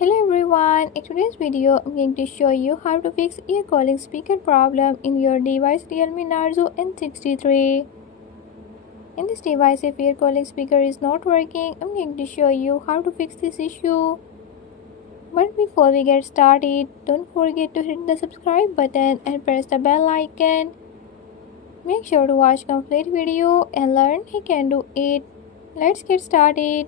Hello everyone, in today's video I'm going to show you how to fix ear calling speaker problem in your device Realme Narzo N63. In this device, if ear calling speaker is not working, I'm going to show you how to fix this issue. But before we get started, don't forget to hit the subscribe button and press the bell icon. Make sure to watch complete video and learn how you can do it. Let's get started.